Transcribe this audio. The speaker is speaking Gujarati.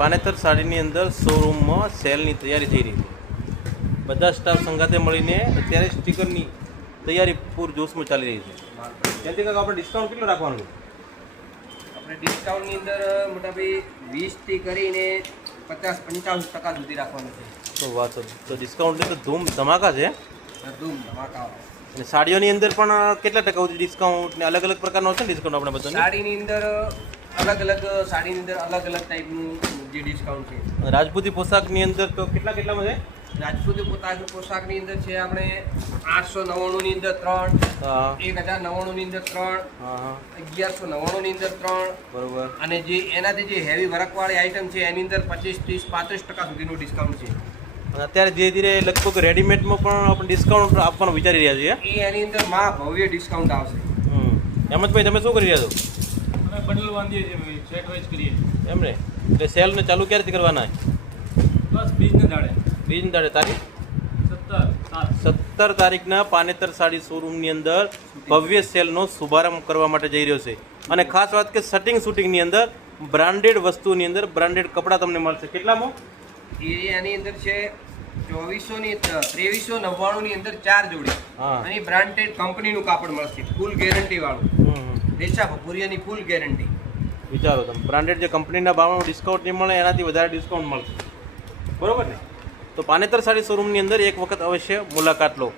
પાનેતર સાડીની અંદર શોરૂમમાં સેલની તૈયારી થઈ રહી છે. બધા સ્ટાફ સંગાતે મળીને અત્યારે સ્ટીકરની તૈયારી પૂરજોશમાં ચાલી રહી છે. ત્યાંથી કાંઈક આપણે ડિસ્કાઉન્ટ કેટલું રાખવાનું છે? આપણે ડિસ્કાઉન્ટની અંદર મોટાભાઈ 20થી કરીને 50-55% સુધી રાખવાનું છે. તો વાત તો ડિસ્કાઉન્ટની તો ધૂમ ધમાકા છે. ધૂમ ધમાકા. અને સાડીઓની અંદર પણ કેટલા ટકા સુધી ડિસ્કાઉન્ટ ને અલગ અલગ પ્રકારનો છે ડિસ્કાઉન્ટ આપણે બધાને? સાડીની અંદર સાડીની અંદર અલગ અલગ ટાઈપનું જે ડિસ્કાઉન્ટ છે. રાજપૂતી પોશાકની અંદર તો કેટલામાં છે? રાજપૂતી પોશાકની અંદર છે આપણે 899ની અંદર 3, હા 1099ની અંદર 3, હા 1199ની અંદર 3, બરોબર. અને જે એનાથી જે હેવી વર્કવાળી આઈટમ છે એની અંદર 25-30-35% સુધીનું ડિસ્કાઉન્ટ છે. અને અત્યારે ધીરે ધીરે લગભગ રેડીમેડમાં પણ આપણે ડિસ્કાઉન્ટ આપવાનું વિચારી રહ્યા છીએ. એની અંદર ભવ્ય ડિસ્કાઉન્ટ આવશે. હેમંતભાઈ તમે શું કરી રહ્યા છો? અમે બંડલ બાંધીએ છીએ, સેટ વાઇઝ કરીએ. એમ ને એટલે સેલને ચાલુ ક્યારેથી કરવાના? બસ બીજને દાડે બીજની દાડે તારીખ 17 તારીખના પાનેતર સાડી શોરૂમની અંદર ભવ્ય સેલનો શુભારંભ કરવા માટે જઈ રહ્યો છે. અને ખાસ વાત કે શૂટિંગની અંદર બ્રાન્ડેડ વસ્તુની અંદર બ્રાન્ડેડ કપડાં તમને મળશે. કેટલામાં? એની અંદર છે 2399ની અંદર 4 જોડી. હા. અને બ્રાન્ડેડ કંપનીનું કાપડ મળશે, ફૂલ ગેરંટી વાળું. રેશા ભપુરિયાની ફૂલ ગેરંટી. વિચારો તમે, બ્રાન્ડેડ જે કંપનીના ભાવમાં ડિસ્કાઉન્ટ નહીં મળે એનાથી વધારે ડિસ્કાઉન્ટ મળશે. બરોબર ને? તો પાનેતર સાડી શોરૂમની અંદર એક વખત અવશ્ય મુલાકાત લો.